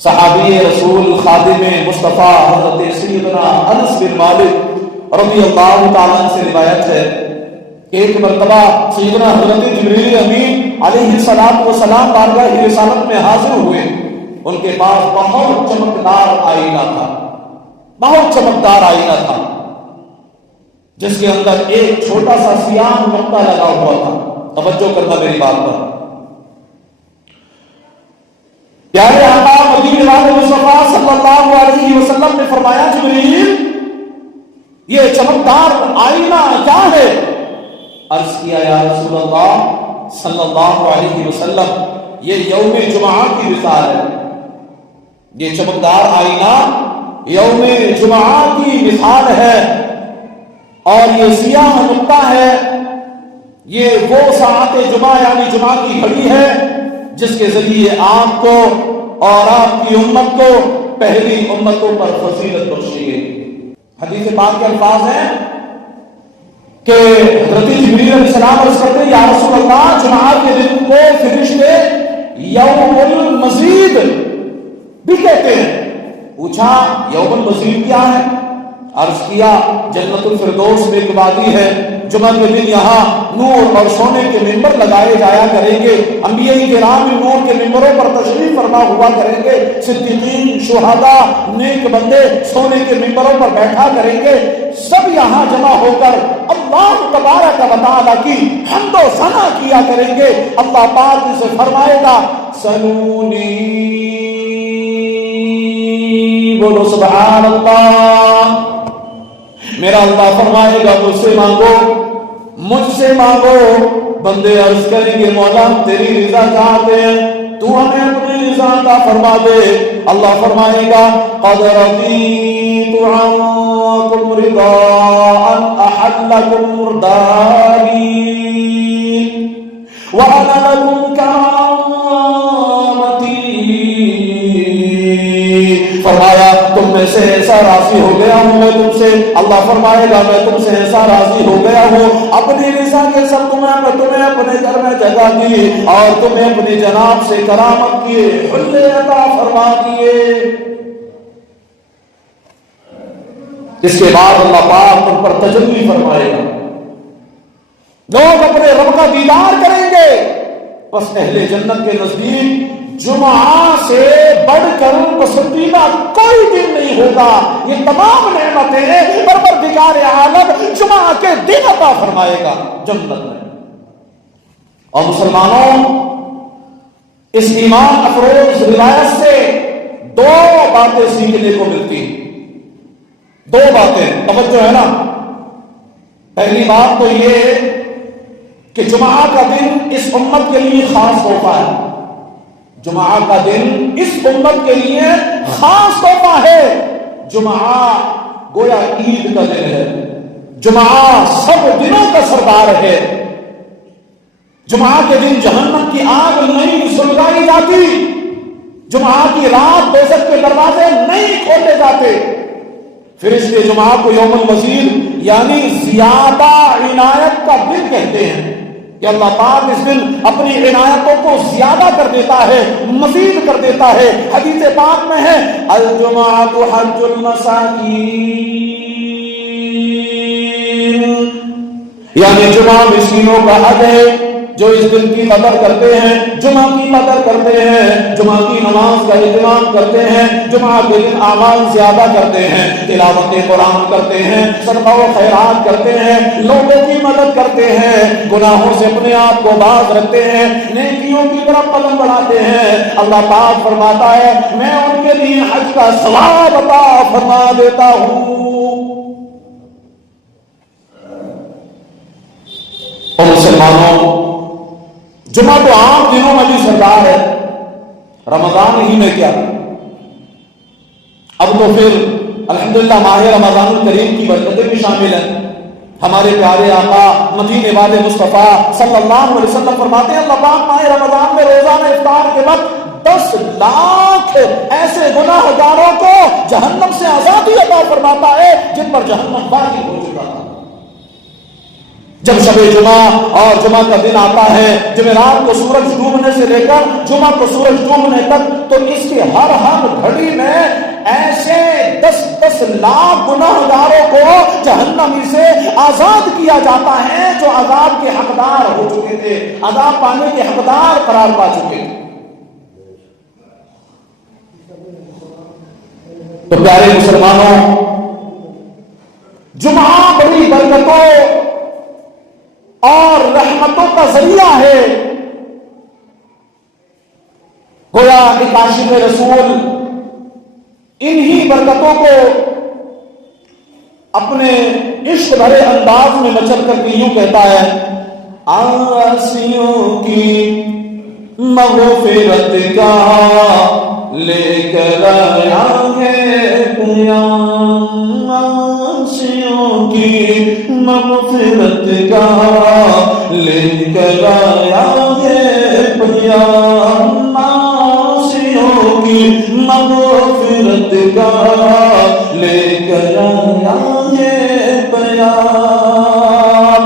صحابی رسول خادم مصطفیٰ حضرت سیدنا انس بن مالک رضی اللہ تعالیٰ عنہ سے روایت ہے کہ ایک مرتبہ سیدنا حضرت جبریل امین علیہ السلام بارگاہ رسالت میں حاضر ہوئے. ان کے پاس بہت چمکدار آئینہ تھا، بہت چمکدار آئینہ تھا، جس کے اندر ایک چھوٹا سا سیاہ نقطہ لگا ہوا تھا. توجہ کرنا میری بات پر. پیارے آقا مدینے والے مصطفیٰ صلی اللہ علیہ وسلم نے فرمایا جبریل یہ چمکدار آئینہ کیا ہے؟ عرض کیا یا رسول اللہ صلی اللہ علیہ وسلم یہ یوم جمعہ کی مثال ہے. یہ چمکدار آئینہ یوم جمعہ کی مثال ہے اور یہ سیاہ نقطہ ہے. یہ وہ ساعت جمعہ یعنی جمعہ کی گھڑی ہے جس کے ذریعے آپ کو اور آپ کی امت کو پہلی امتوں پر فضیلت بخشی گئی. حدیث پاک کے الفاظ ہیں کہ حضرت جبریل علیہ السلام عرض کرتے ہیں یا رسول اللہ جمعہ کے دن کو فرشتے یوم المزید بھی کہتے ہیں. پوچھا یوم المزید کیا ہے؟ عرض کیا جنت الفردوس میں ایک وادی ہے. جمعہ کے دن یہاں نور اور سونے کے ممبر لگائے جایا کریں گے. انبیاء کرام نور کے ممبروں پر تشریف فرما ہوا کریں گے. صدیقین، شہداء، نیک بندے سونے کے ممبروں پر بیٹھا کریں گے. سب یہاں جمع ہو کر اللہ تبارک و تعالیٰ کی حمد و ثنا کیا کریں گے. اللہ پاک سے فرمائے گا سلونی، بولو سبحان اللہ. میرا اللہ فرمائے گا مجھ سے مانگو، مجھ سے مانگو. بندے عرض کریں گے مولا تیری رضا چاہتے ہیں، تو ہمیں اپنی رضا عطا فرما دے. اللہ فرمائے گا قد رضیت عنکم رضا احلکم داری وانا لکم کرامتی. فرمایا تم میں سے ایسا راضی ہو گیا ہوں میں تم سے. اللہ فرمائے گا میں تم سے ایسا راضی ہو گیا ہوں اپنی رضا کے سب تمہیں اپنے گھر میں جگہ دی اور تمہیں اپنی جناب سے کرامت کیے، حلے عطا فرما دیے. اس کے بعد اللہ پاک ان پر تجلی فرمائے گا. لوگ اپنے رب کا دیدار کریں گے. بس اہل جنت کے نزدیک جمعہ سے بڑھ کر پسندیدہ کوئی دن نہیں ہوگا. یہ تمام نعمتیں پروردگار عالم جمعہ کے دن عطا فرمائے گا جنت میں. اور مسلمانوں اس ایمان افروز روایت سے دو باتیں سیکھنے کو ملتی ہیں. دو باتیں توجہ ہے نا. پہلی بات تو یہ کہ جمعہ کا دن اس امت کے لیے خاص تحفہ ہے. جمعہ کا دن اس امت کے لیے خاص تحفہ ہے. جمعہ گویا عید کا دن ہے. جمعہ سب دنوں کا سردار ہے. جمعہ کے دن جہنم کی آگ نہیں سلگائی جاتی. جمعہ کی رات دوزخ کے دروازے نہیں کھولے جاتے. فرشتے جمعہ کو یوم المزید یعنی زیادہ عنایت کا دن کہتے ہیں کہ اللہ پاک اس دن اپنی عنایتوں کو زیادہ کر دیتا ہے، مزید کر دیتا ہے. حدیث پاک میں ہے الجمعۃ حج المساکین، یعنی جمعہ مسکینوں کا حج ہے جو اس دن کی قدر کرتے ہیں، جمعہ کی قدر کرتے ہیں، جمعہ کی نماز کا اہتمام کرتے ہیں، جمعہ کے دن اعمال زیادہ کرتے ہیں، تلاوت قرآن کرتے ہیں، صدقہ و خیرات کرتے ہیں، لوگوں کی مدد کرتے ہیں، گناہوں سے اپنے آپ کو باز رکھتے ہیں، نیکیوں کی طرف قدم بڑھاتے ہیں. اللہ پاک فرماتا ہے میں ان کے لیے حج کا ثواب عطا فرما دیتا ہوں. اور مسلمانوں جمعہ تو عام دنوں میں بھی سردار ہے، رمضان ہی میں کیا. اب تو پھر الحمدللہ ماہ رمضان الکریم کی برکتیں بھی شامل ہیں. ہمارے پیارے آقا مدینے والے مصطفیٰ صلی اللہ علیہ وسلم فرماتے ہیں اللہ پاک ماہ رمضان میں روزانہ افطار کے وقت 10 لاکھ ایسے گناہ گاروں کو جہنم سے آزادی عطا فرماتا ہے جن پر جہنم واجب ہو چکا تھا. جب شب جمعہ اور جمعہ کا دن آتا ہے، جمعرات کو سورج ڈوبنے سے لے کر جمعہ کو سورج ڈوبنے تک، تو اس کی ہر گھڑی میں ایسے 10 لاکھ گناہگاروں کو جہنمی سے آزاد کیا جاتا ہے جو عذاب کے حقدار ہو چکے تھے، عذاب پانے کے حقدار قرار پا چکے تھے۔ تو پیارے مسلمانوں، جمعہ بڑی برکتوں اور رحمتوں کا ذریعہ ہے۔ گویا ایک عاشق رسول انہی برکتوں کو اپنے عشق بھرے انداز میں مچل کر کے یوں کہتا ہے، عاصیوں کی مغفرت کا لے کر آیا ہے پیام، عاصیوں کی مغفرت کا لے کر آیا ہے پیام، عاصیوں کی مغفرت کا لے کر آیا ہے پیام،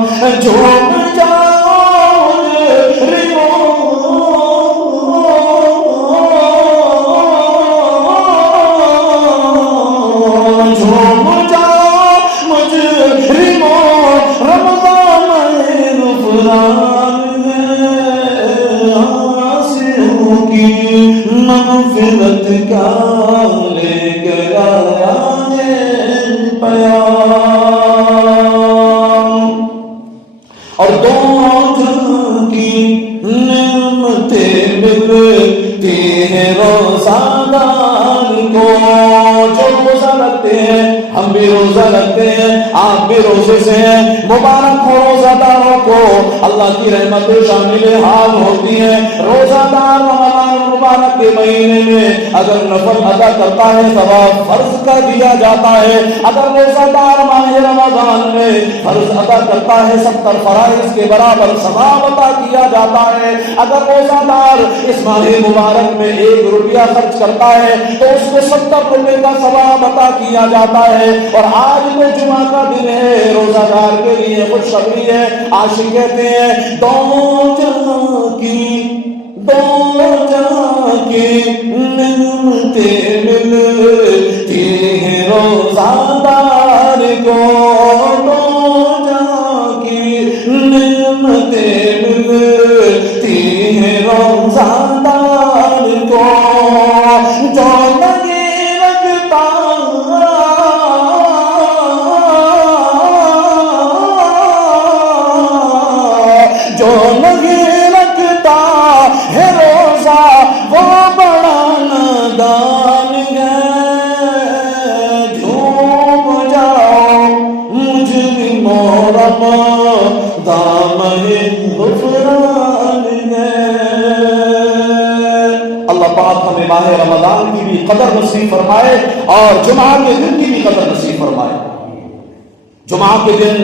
جھوم جاؤ مغفرت کا لے کر آیا ہے پیام، اور دو جہاں کی نعمتیں ملتی ہیں روزہ دار کو، جو روزہ رکھتے ہیں ہم بھی روزہ رکھتے ہیں، آپ بھی روزے سے ہیں، مبارک ہو روزہ داروں کو، اللہ کی رحمتیں شامل حال ہوتی ہیں۔ روزہ دار رمضان مبارک کے مہینے میں اگر نفل ادا کرتا ہے ثواب فرض کا دیا جاتا ہے، اگر روزہ دار ماہ رمضان میں فرض ادا کرتا ہے 70 فرائض کے برابر ثواب عطا کیا جاتا ہے، اگر روزہ دار اس ماہ مبارک میں 1 روپیہ خرچ کرتا ہے تو اس کو 70 روپے کا ثواب عطا کیا جاتا ہے۔ اور آج تو جمعہ کا دن ہے، روزہ دار کے لیے خوشخبری ہے، عاشق کہتے ہیں دو جہاں کی نعمتیں ملتی ہیں روزہ دار کو، دو جہاں کی نعمتیں ملتی ہیں روزہ دار کو، جو لگے رکھتا جو لگے رکھتا ہے روزہ وہ بڑا نادان ہے، جھوم جاؤ مجرموں رمضان غفران ہے۔ اللہ پاک ہمیں ماہ رمضان کی بھی قدر نصیب فرمائے اور جمعہ کے دن کی بھی قدر نصیب فرمائے۔ جمعہ کے دن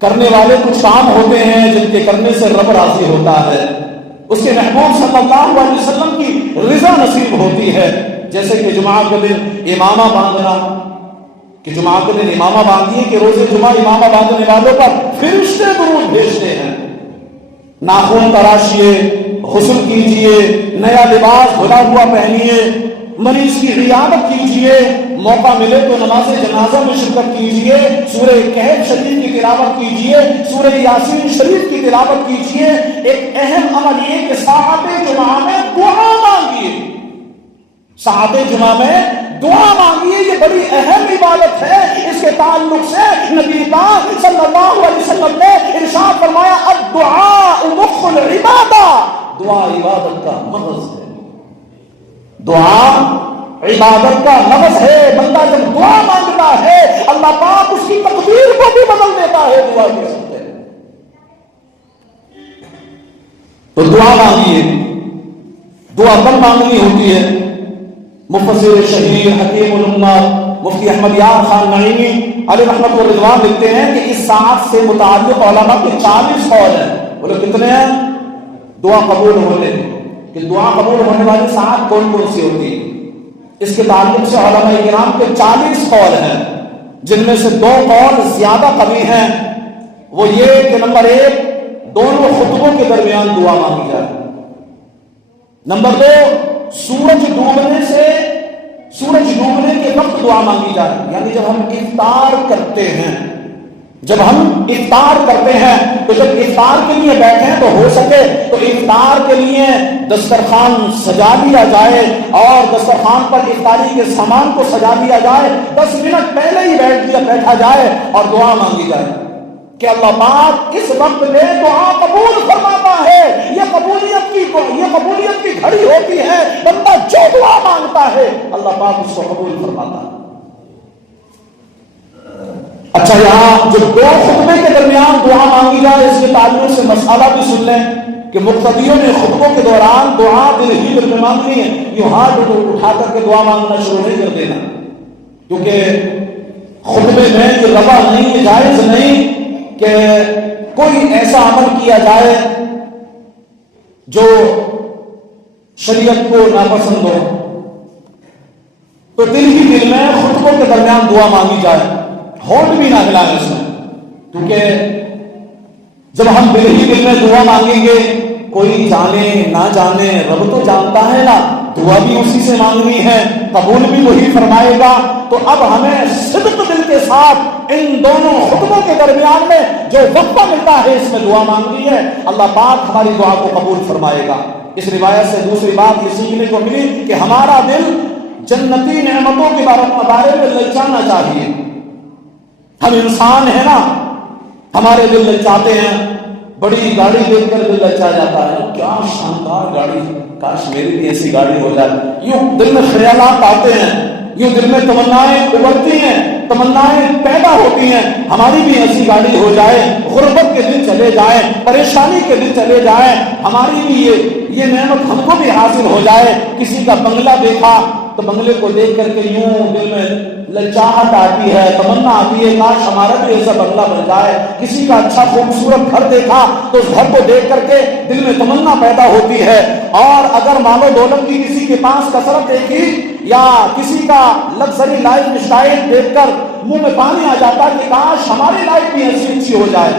کرنے والے کچھ کام ہوتے ہیں جن کے کرنے سے رب راضی ہوتا ہے، اس کے محبوب صلی اللہ علیہ وسلم کی رضا نصیب ہوتی ہے، جیسے کہ جمعہ کے دن امامہ باندھنا، کہ جمعہ کے دن امامہ باندھیے کہ روز جمعہ امامہ باندھنے والوں پر فرشتے درود بھیجتے ہیں، ناخن تراشیے، غسل کیجئے، نیا لباس دھلا ہوا پہنیے، مریض کی عیادت کیجئے، موقع ملے تو نماز جنازہ میں شرکت کیجئے، سورہ کہف شریف کی تلاوت کیجئے، سورہ یاسین شریف کی تلاوت کیجئے۔ ایک اہم عمل یہ کہ ساعت جمعہ میں دعا مانگیے، ساعت جمعہ میں دعا مانگیے، یہ بڑی اہم عبادت ہے۔ اس کے تعلق سے نبی پاک صلی اللہ علیہ وسلم نے ارشاد فرمایا الدعاء مخ العبادہ، دعا عبادت کا مغز ہے، دعا عبادت کا لفظ ہے۔ بندہ جب دعا مانگتا ہے اللہ پاک اس کی تقدیر کو بھی بدل دیتا ہے دعا کے سکتے۔ تو دعا مانگیے، دعا کب مانگنی ہوتی ہے؟ مفسر شہیر حکیم الامہ مفتی احمد یار خان نعیمی علیہ رحمت و رضوان لکھتے ہیں کہ اس ساعت سے متعلق علماء کے 40 قول ہیں۔ بولے کتنے ہیں؟ دعا قبول ہونے کہ دعا قبول ہونے والی ساعت کون کون سی ہوتی ہے، اس کے تعلق سے علماء کرام کے 40 قول ہیں، جن میں سے 2 قول زیادہ قوی ہیں۔ وہ یہ کہ نمبر 1 دونوں خطبوں کے درمیان دعا مانگی جائے، نمبر 2 سورج ڈوبنے کے وقت دعا مانگی جائے، یعنی جب ہم افطار کرتے ہیں تو جب افطار کے لیے بیٹھیں تو ہو سکے تو افطار کے لیے دسترخوان سجا دیا جائے اور دسترخوان پر افطاری کے سامان کو سجا دیا جائے، 10 منٹ پہلے ہی بیٹھا جائے اور دعا مانگی جائے کہ اللہ پاک اس وقت میں دعا قبول فرماتا ہے۔ یہ قبولیت کی گھڑی ہوتی ہے، بندہ جو دعا مانگتا ہے اللہ پاک اس کو قبول فرماتا ہے۔ اچھا، یہاں جو 2 خطبے کے درمیان دعا مانگی جائے اس کے تعلق سے مسئلہ بھی سن لیں کہ مقتدیوں نے خطبوں کے دوران دعا دل میں مانگنی ہے، یوں ہاتھ اٹھا کر کے دعا مانگنا شروع نہیں کر دینا، کیونکہ خطبے میں یہ روا نہیں، یہ جائز نہیں کہ کوئی ایسا عمل کیا جائے جو شریعت کو ناپسند ہو، تو دل ہی دل میں خطبوں کے درمیان دعا مانگی جائے، ہونٹ بھی نہ ہلائیں اس میں، کیونکہ جب ہم دل ہی دل میں دعا مانگیں گے، کوئی جانے نہ جانے رب تو جانتا ہے نا، دعا بھی اسی سے مانگنی ہے، قبول بھی وہی فرمائے گا، تو اب ہمیں صدق دل کے ساتھ ان دونوں خطبوں کے درمیان میں جو وقفہ ملتا ہے اس میں دعا مانگنی ہے، اللہ پاک ہماری دعا کو قبول فرمائے گا۔ اس روایت سے دوسری بات یہ سیکھنے کو ملی کہ ہمارا دل جنتی نعمتوں کے بارے میں للچانا چاہیے۔ ہم انسان ہیں نا، ہمارے دل للچاتے ہیں، بڑی گاڑی دیکھ کر دل للچا جاتا ہے، کیا شاندار گاڑی، کاش میری بھی ایسی گاڑی ہو جائے، یوں دل میں خیالات آتے ہیں، یوں دل میں تمنائیں ابھرتی ہیں، تمنائیں پیدا ہوتی ہیں، ہماری بھی ایسی گاڑی ہو جائے، غربت کے دن چلے جائیں، پریشانی کے دن چلے جائیں، ہماری بھی یہ نعمت ہم کو بھی حاصل ہو جائے۔ کسی کا بنگلہ دیکھا تو بنگلے کو دیکھ کر کے یوں دل میں للچاہٹ آتی ہے، تمنا آتی ہے کاش ہمارا بھی ایسا بنگلہ بن جائے۔ کسی کا اچھا خوبصورت گھر دیکھا تو اس گھر کو دیکھ کر کے دل میں تمنا پیدا ہوتی ہے، اور اگر مال و دولت کی کسی کے پاس کثرت دیکھی یا کسی کا لگژری لائف اسٹائل دیکھ کر منہ میں پانی آ جاتا کہ کاش ہماری لائف بھی ایسی اچھی ہو جائے،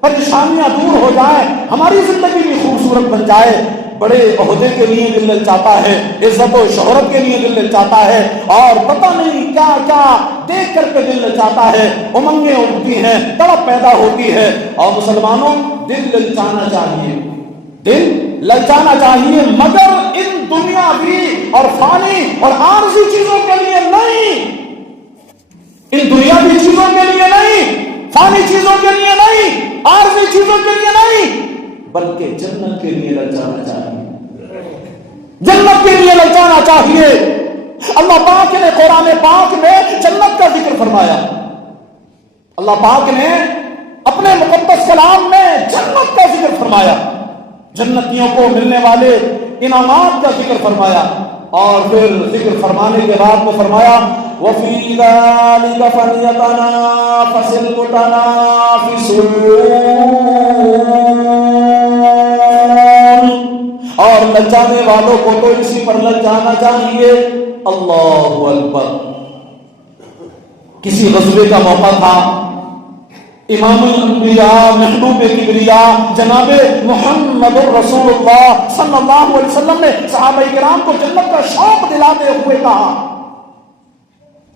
پریشانیاں دور ہو جائیں، ہماری زندگی بھی خوبصورت بن جائے۔ بڑے عہدے کے لیے دل للچاتا ہے، عزت و شہرت کے لیے دل للچاتا ہے، اور پتہ نہیں کیا کیا دیکھ کر کے دل للچاتا ہے، امنگیں اٹھتی ہیں، تڑپ پیدا ہوتی ہے۔ اور مسلمانوں، دل للچانا چاہیے، دل للچانا چاہیے، مگر ان دنیاوی اور فانی اور عارضی چیزوں کے لیے نہیں، ان دنیاوی چیزوں کے لیے نہیں، فانی چیزوں کے لیے نہیں، عارضی چیزوں کے لیے نہیں، بلکہ جنت کے لیے للچانا چاہیے، جنت کے لیے للچانا چاہیے۔ اللہ پاک نے قرآن پاک میں جنت کا ذکر فرمایا، اللہ پاک نے اپنے مقدس کلام میں جنت کا ذکر فرمایا، جنتیوں کو ملنے والے انعامات کا ذکر فرمایا، اور پھر ذکر فرمانے کے بعد میں فرمایا وَفِي ذَلِكَ فَلْيَتَنَافَسِ الْمُتَنَافِسُونَ، اور للچانے والوں کو تو اسی پر للچانا چاہیے۔ اللہ اکبر۔ کسی غزوے کا موقع تھا، امام الانبیاء محبوب کبریا جناب محمد رسول اللہ صلی اللہ علیہ وسلم نے صحابہ کرام کو جنت کا شوق دلاتے ہوئے کہا،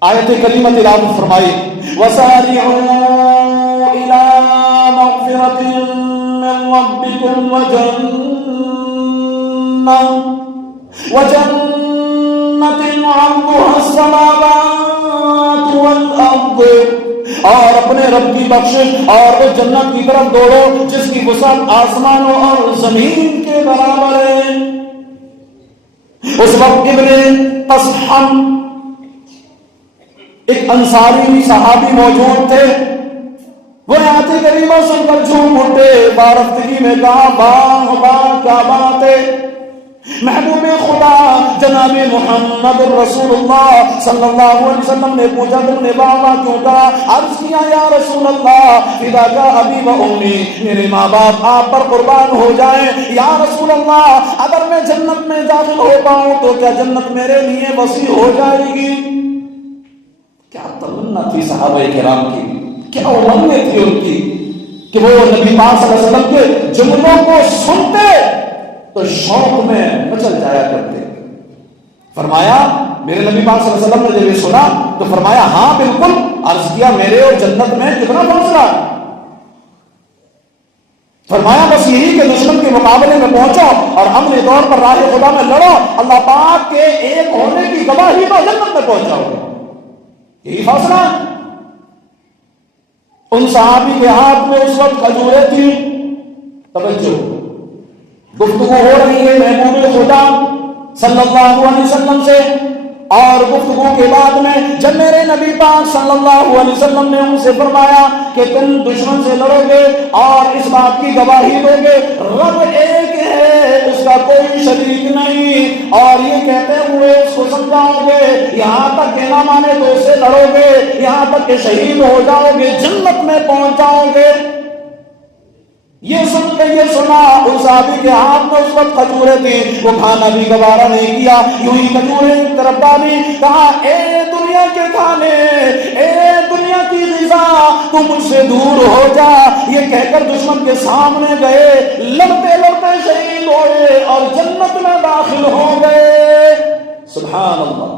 آیت کریمہ تلاوت فرمائی وَسَارِعُوا إِلَى مَغْفِرَةٍ مِّن رَّبِّكُمْ وَجَنَّةٍ عَرْضُهَا السَّمَاوَاتُ وَالْأَرْضُ، اور اپنے رب کی بخشش اور اس جنت کی طرف دوڑو جس کی وسعت آسمانوں اور زمین کے برابر ہے۔ اس وقت ابن تصحم ایک انصاری صحابی موجود تھے، وہ آیت کریمہ سن کر جھوم اٹھے، بارفتگی میں کہا واہ واہ کیا بات ہے، محبوب خدا جناب محمد رسول اللہ صلی اللہ علیہ وسلم نے پوچھا تم نے بابا کیوں کہا؟ عرض کیا یا رسول اللہ فداک ابی و امی، میرے ماں باپ آپ پر قربان ہو جائیں، یا رسول اللہ اگر میں جنت میں داخل ہو پاؤں تو کیا جنت میرے لیے وسیع ہو جائے گی؟ کیا تمنا تھی صحابہ کرام کی، کیا امنگیں تھی ان کی، کہ وہ نبی پاک صلی اللہ علیہ وسلم کے جملوں کو سنتے تو شوق میں مچل جایا کرتے. فرمایا میرے نبی پاک صلی اللہ علیہ وسلم نے جب یہ سنا تو فرمایا ہاں بالکل. عرض کیا میرے اور جنت میں کتنا فاصلہ؟ فرمایا بس یہی کہ دشمن کے مقابلے میں پہنچو اور امن طور پر راہ خدا میں لڑو، اللہ پاک کے ایک ہونے کی گواہی تو جنت میں پہنچ جاؤ گے. یہی فاصلہ. ان صحابی کے ہاتھ میں اس وقت کھجوریں تھی. توجہ، گفتگو ہو رہی ہے محبوب خدا صلی اللہ علیہ وسلم سے، اور گفتگو کے بعد میں جب میرے نبی پاک صلی اللہ علیہ وسلم نے ان سے فرمایا کہ تم دشمن سے لڑو گے اور اس بات کی گواہی دو گے رب ایک ہے، اس کا کوئی شریک نہیں، اور یہ کہتے ہوئے اس کو سمجھاؤ گے یہاں تک کہ نہ مانے تو اس سے لڑو گے، یہاں تک کہ شہید ہو جاؤ گے، جنت میں پہنچ جاؤ گے. یہ سن کے یہ سنا اس صحابی کے ہاتھ میں اس وقت کھجوریں تھی، وہ کھانا بھی گوارا نہیں کیا، یوں ہی کھجوریں کی طرف ڈالی، کہا اے دنیا کے کھانے، اے دنیا کی غذا، تو مجھ سے دور ہو جا. یہ کہہ کر دشمن کے سامنے گئے، لڑتے لڑتے شہید ہوئے اور جنت میں داخل ہو گئے. سبحان اللہ،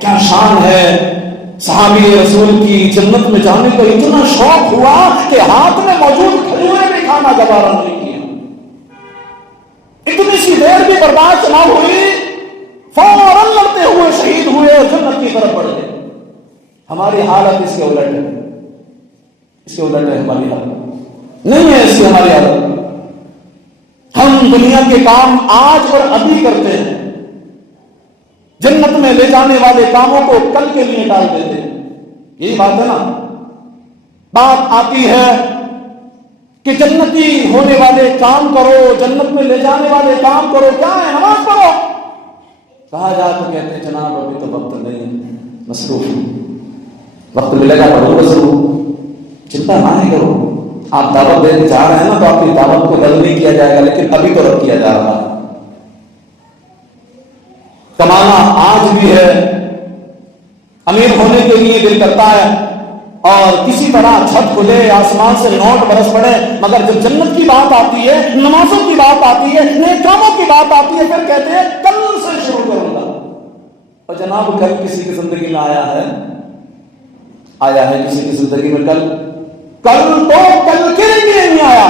کیا شان ہے. صحابی رسول کی جنت میں جانے کا اتنا شوق ہوا کہ ہاتھ میں موجود کھجوریں بھی کھانا گوارا نہیں کیا. اتنی سی دیر بھی برداشت نہ ہوئی، فوراً لڑتے ہوئے شہید ہوئے اور جنت کی طرف بڑھ گئے. ہماری حالت اس کے الٹ ہے، اس کے الٹ ہے. ہماری حالت نہیں ہے اس کی ہماری حالت. ہم دنیا کے کام آج اور ابھی کرتے ہیں، جنت میں لے جانے والے کاموں کو کل کے لیے ڈال دیتے ہیں. یہی بات ہے نا. بات آتی ہے کہ جنتی ہونے والے کام کرو، جنت میں لے جانے والے کام کرو. کیا ہے؟ نماز پڑھو. کہا جا تو کہتے ہیں جناب ابھی تو وقت نہیں ہے، مصروف، وقت ملے گا پڑھو گا ضرور، چنتا نہ کرو. آپ دعوت دینے جا رہے ہیں نا تو آپ کی دعوت کو رد نہیں کیا جائے گا، لیکن ابھی تو رد کیا جا رہا ہے. کمانا آج بھی ہے، امیر ہونے کے لیے دل کرتا ہے اور کسی طرح چھت کھلے، آسمان سے نوٹ برس پڑے، مگر جب جنت کی بات آتی ہے، نمازوں کی بات آتی ہے، نیک کاموں کی بات آتی ہے، پھر کہتے ہیں کل سے شروع کروں گا. اور جناب کل کسی کی زندگی میں آیا ہے کسی کی زندگی میں کل تو کل کے لیے نہیں آیا.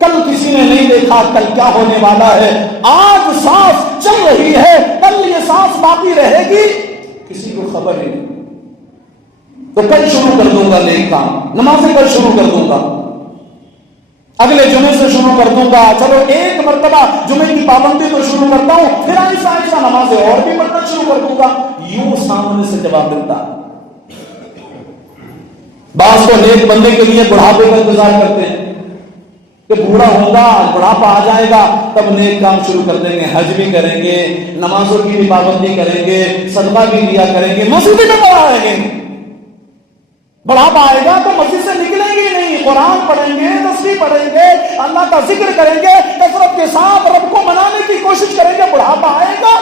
کل کسی نے نہیں دیکھا کل کیا ہونے والا ہے. آج سانس چل رہی ہے، کل یہ سانس باقی رہے گی، کسی کو خبر ہی نہیں. تو کل شروع کر دوں گا نیک کام، نمازیں کل شروع کر دوں گا، اگلے جمعے سے شروع کر دوں گا. چلو ایک مرتبہ جمعے کی پابندی تو شروع کرتا ہوں، پھر آہستہ آہستہ نمازیں اور بھی پڑھنا شروع کر دوں گا. یوں سامنے سے جواب ملتا. بعض کو نیک بندے کے لیے بڑھاپے کا انتظار کرتے ہیں کہ بوڑھا ہوگا، بڑھاپا آ جائے گا تب نیک کام شروع کر دیں گے، حج بھی کریں گے، نمازوں کی بھی پابندی کریں گے، صدقہ بھی دیا کریں گے، مسجد میں پڑھائیں گے. بڑھاپا آئے گا تو مسجد سے نکلیں گے نہیں، قرآن پڑھیں گے، تسبیح پڑھیں گے، اللہ کا ذکر کریں گے، کثرت کے ساتھ رب کو منانے کی کوشش کریں گے. بڑھاپا آئے گا.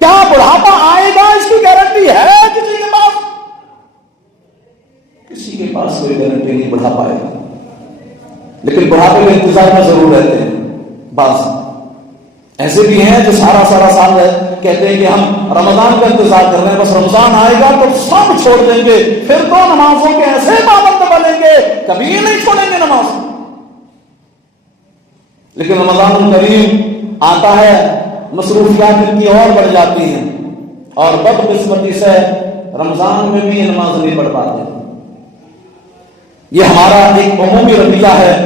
کیا بڑھاپا آئے گا اس کی گارنٹی ہے کسی کے پاس؟ کسی کے پاس کوئی گارنٹی نہیں بڑھاپا آئے گا. لیکن بڑھاپے کے انتظار میں ضرور رہتے ہیں. بعض ایسے بھی ہیں جو سارا سال کہتے ہیں کہ ہم رمضان کا انتظار کر رہے ہیں، بس رمضان آئے گا تو سب چھوڑ دیں گے، پھر تو نمازوں کے ایسے پابند بنیں گے کبھی نہیں چھوڑیں گے نماز. لیکن رمضان کریم آتا ہے، مصروفیات ان کی اور بڑھ جاتی ہیں اور بدقسمتی سے رمضان میں بھی یہ نماز نہیں پڑھ پاتے. یہ ہمارا ایک عمومی رویہ ہے،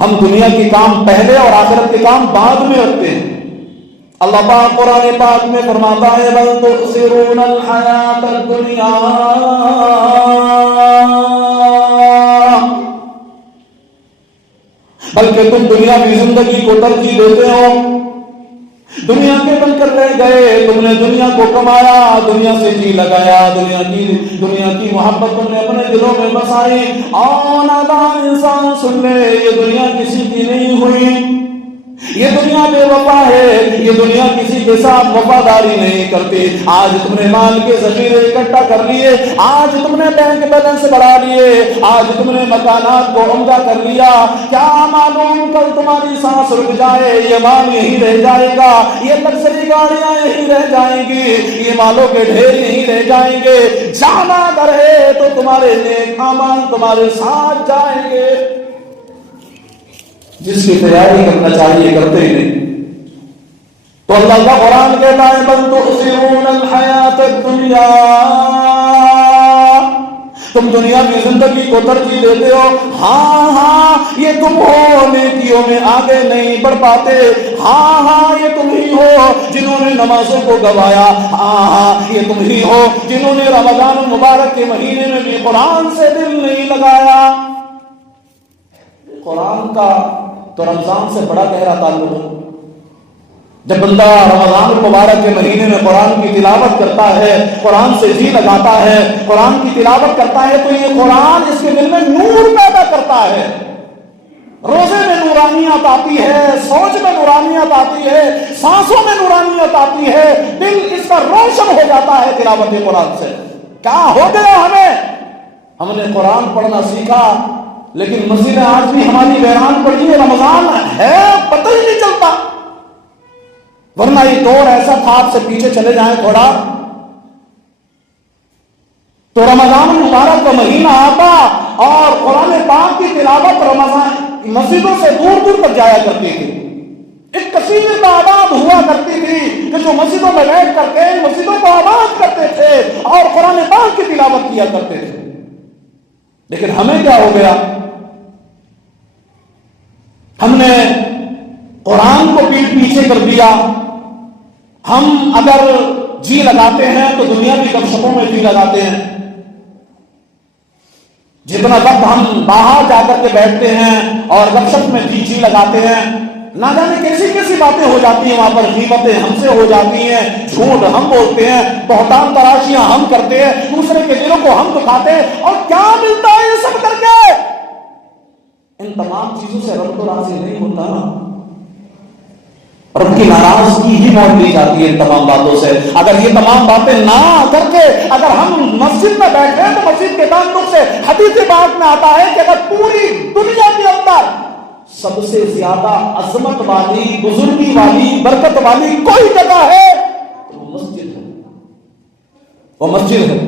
ہم دنیا کے کام پہلے اور آخرت کے کام بعد میں رکھتے ہیں. اللہ پاک قرآن پاک میں فرماتا ہے بل تؤثرون الحیات الدنیا، بلکہ تم دنیاوی زندگی کو ترجیح دیتے ہو. دنیا کے بن کر رہ گئے، تم نے دنیا کو کمایا، دنیا سے جی لگایا، دنیا کی محبت تم نے اپنے دلوں میں بسائی. اور نادان انسان سن لے، یہ دنیا کسی کی نہیں ہوئی، یہ دنیا بے وفا ہے، یہ دنیا کسی کے ساتھ وفاداری نہیں کرتی. آج تم نے مال کے ذخیرے اکٹھا کر لیے, آج تم نے بینک بیلنس بڑھا لیے, آج تم نے مکانات کو عمدہ کر لیا, کیا معلوم کل تمہاری سانس رک جائے, یہ مال یہی رہ جائے گا, یہ لگژری گاڑیاں یہی رہ جائیں گی, یہ مالوں کے ڈھیر یہی رہ جائیں گے. جانا اگر ہے تو تمہارے نیک اعمال تمہارے ساتھ جائیں گے. جس کی تیاری کرنا چاہیے کرتے ہی نہیں. تو اللہ کا قرآن کہتا ہے بل تؤثرون الحیات الدنیا, تم دنیا کی زندگی کو ترجیح دیتے ہو. ہاں یہ تم ہو نیکیوں میں آگے نہیں بڑھ پاتے. ہاں یہ تم ہی ہو جنہوں نے نمازوں کو گوایا. ہاں یہ تم ہی ہو جنہوں نے رمضان المبارک کے مہینے میں بھی قرآن سے دل نہیں لگایا. قرآن کا تو رمضان سے بڑا گہرا تعلق ہے. جب بندہ رمضان المبارک کے مہینے میں قرآن کی تلاوت کرتا ہے, قرآن سے جی لگاتا ہے, قرآن کی تلاوت کرتا ہے, تو یہ قرآن اس کے دل میں نور پیدا کرتا ہے. روزے میں نورانیت آتی ہے, سوچ میں نورانیت آتی ہے, سانسوں میں نورانیت آتی ہے, دل اس کا روشن ہو جاتا ہے تلاوت قرآن سے. کیا ہو گیا ہم نے قرآن پڑھنا سیکھا لیکن مسجد آج بھی ہماری ویران پڑی ہے. رمضان ہے پتہ ہی نہیں چلتا. ورنہ یہ دور ایسا تھا, آپ سے پیچھے چلے جائیں تھوڑا, تو رمضان المبارک کا مہینہ آتا اور قرآن پاک کی تلاوت رمضان مسجدوں سے دور دور تک جایا کرتی تھی. ایک کثیر تعداد ہوا کرتی تھی کہ جو مسجدوں میں بیٹھ کر کے مسجدوں کو آباد کرتے تھے اور قرآن پاک کی تلاوت کیا کرتے تھے. لیکن ہمیں کیا ہو گیا, ہم نے قرآن کو پیٹ پیچھے کر دیا. ہم اگر جی لگاتے ہیں تو دنیا کی گپ شپوں میں جی لگاتے ہیں. جتنا وقت ہم باہر جا کر کے بیٹھتے ہیں اور گپ شپ میں جی لگاتے ہیں, نہ جانے کیسی کیسی باتیں ہو جاتی ہیں وہاں پر. غیبتیں ہم سے ہو جاتی ہیں, جھوٹ ہم بولتے ہیں, بہتان تراشیاں ہم کرتے ہیں, دوسرے کے دلوں کو ہم دکھاتے ہیں. اور کیا ملتا ہے یہ سب کر کے؟ ان تمام چیزوں سے رب تو راضی نہیں ہوتا. رب کی ناراضگی ہی موڑ لی جاتی ہے ان تمام باتوں سے. اگر یہ تمام باتیں نہ کر کے اگر ہم مسجد میں بیٹھے ہیں تو مسجد کے تعلق سے حدیث پاک میں آتا ہے کہ اگر پوری دنیا کے اندر سب سے زیادہ عظمت والی, بزرگی والی, برکت والی کوئی جگہ ہے تو وہ مسجد ہے. وہ مسجد ہے.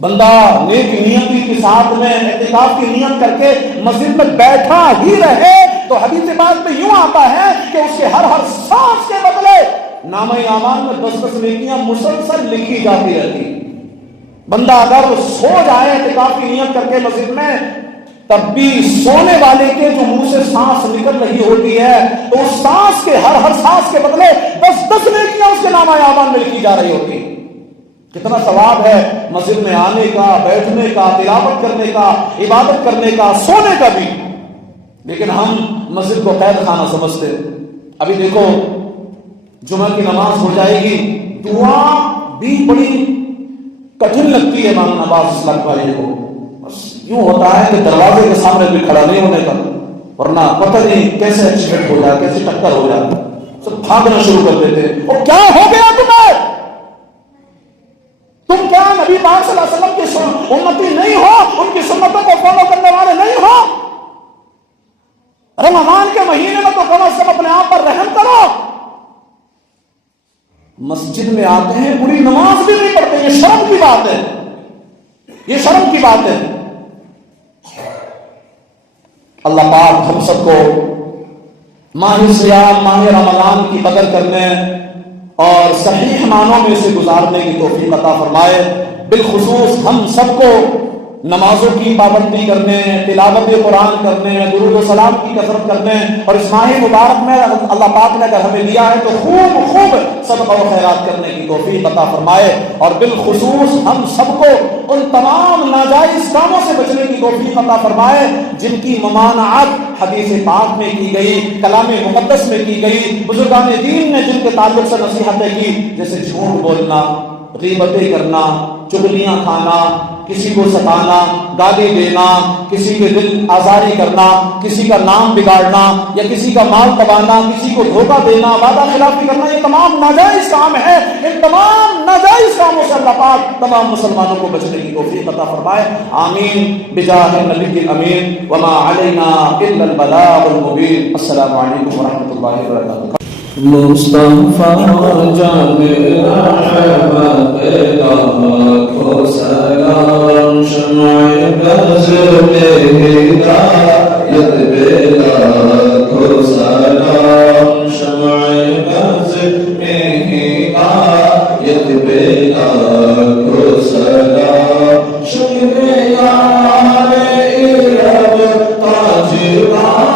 بندہ نیک نیتی کے ساتھ میں اعتکاف کی نیت کر کے مسجد میں بیٹھا ہی رہے تو حدیث پاک میں یوں آتا ہے کہ اس کے ہر سانس کے بدلے نامہ اعمال میں 10 نیکیاں مسلسل لکھی جاتی رہتی. بندہ اگر سو جائے اعتکاف کی نیت کر کے مسجد میں, تب بھی سونے والے کے جو منہ سے سانس نکل رہی ہوتی ہے تو اس سانس کے ہر سانس کے بدلے 10 نیکیاں اس کے نامہ اعمال میں لکھی جا رہی ہوتی. کتنا ثواب ہے مسجد میں آنے کا, بیٹھنے کا, تلاوت کرنے کا, عبادت کرنے کا, سونے کا بھی. لیکن ہم مسجد کو قید خانہ سمجھتے. ابھی دیکھو جمعہ کی نماز ہو جائے گی, دعا بھی بڑی کٹھن لگتی ہے مولانا عباس اسلام والے کو. بس یوں ہوتا ہے کہ دروازے کے سامنے بھی کھڑا نہیں ہونے کا, ورنہ پتہ نہیں کیسے ایکسیڈنٹ ہو جائے, کیسے ٹکر ہو جائے, سب بھاگنا شروع کر دیتے. اور کیا ہو گیا تمہیں؟ تم کیا نبی پاک صلی اللہ علیہ وسلم کی امتی نہیں ہو, ان کی سنتوں کو فالو کرنے والے نہیں ہو؟ رمضان کے مہینے میں تو کم از کم اپنے آپ پر رحم کرو. مسجد میں آتے ہیں پوری نماز بھی نہیں پڑھتے. یہ شرم کی بات ہے, یہ شرم کی بات ہے. اللہ پاک ہم سب کو ماہ صیام, ماہ رمضان کی قدر کرنے اور صحیح معنوں میں سے گزارنے کی توفیق عطا فرمائے. بالخصوص ہم سب کو نمازوں کی پابندی کرنے, تلاوت قرآن کرنے, درود و سلام کی کثرت کرنے اور اس ماہ مبارک میں اللہ پاک نے اگر ہمیں دیا ہے تو خوب صدقہ و خیرات کرنے کی توفیق عطا فرمائے. اور بالخصوص ہم سب کو ان تمام ناجائز کاموں سے بچنے کی توفیق عطا فرمائے جن کی ممانعت حدیث پاک میں کی گئی, کلام مقدس میں کی گئی, بزرگان دین نے جن کے تعلق سے نصیحتیں کی, جیسے جھوٹ بولنا, غیبتیں کرنا، چغلیاں کھانا، کسی کو ستانا، گالی دینا، کسی کے دل آزاری کرنا، کسی کا نام بگاڑنا یا کسی کا مال تبانا، کسی کو دھوکہ دینا، وعدہ خلافی کرنا، یہ تمام ناجائز کام ہے۔ ان تمام ناجائز کاموں سے اللہ پاک تمام مسلمانوں کو بچنے کی توفیق عطا فرمائے، آمین بجاہ النبی الامین، وما علینا الا البلاغ المبین۔ السلام علیکم ورحمۃ اللہ وبرکاتہ۔ مصطفیٰ جان رحمت لاکھوں سلام، شمع بز میں ہدایت پہ لاکھوں سلام، شمع بز میں ہدایت پہ لاکھوں سلام، شکر یار عرب تاجدار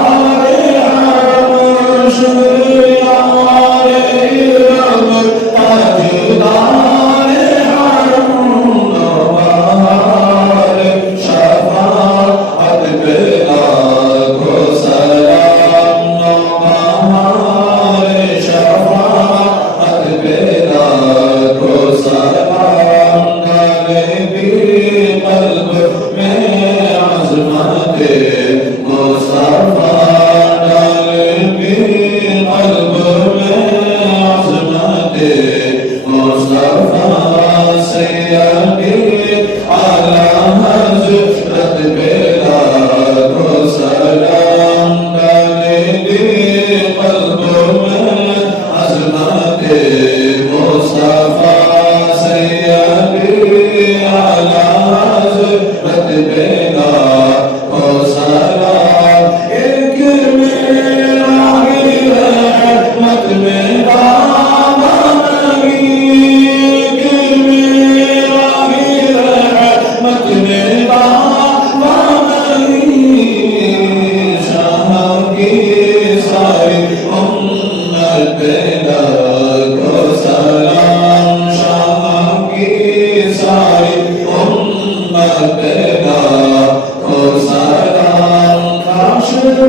حرم، شکر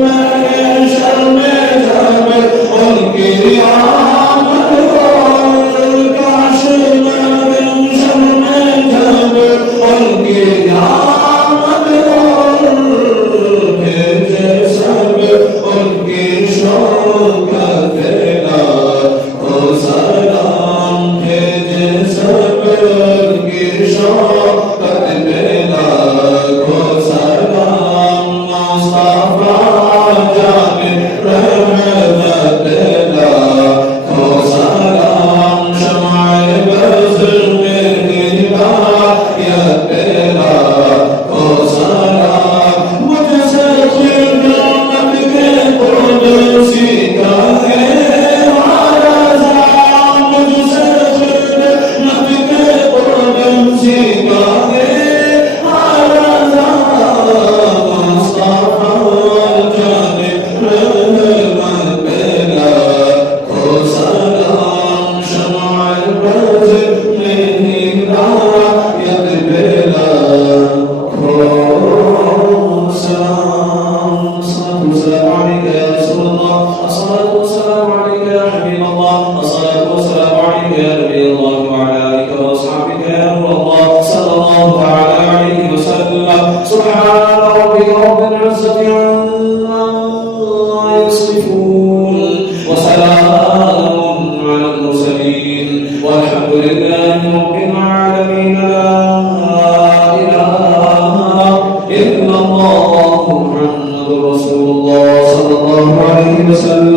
وسلم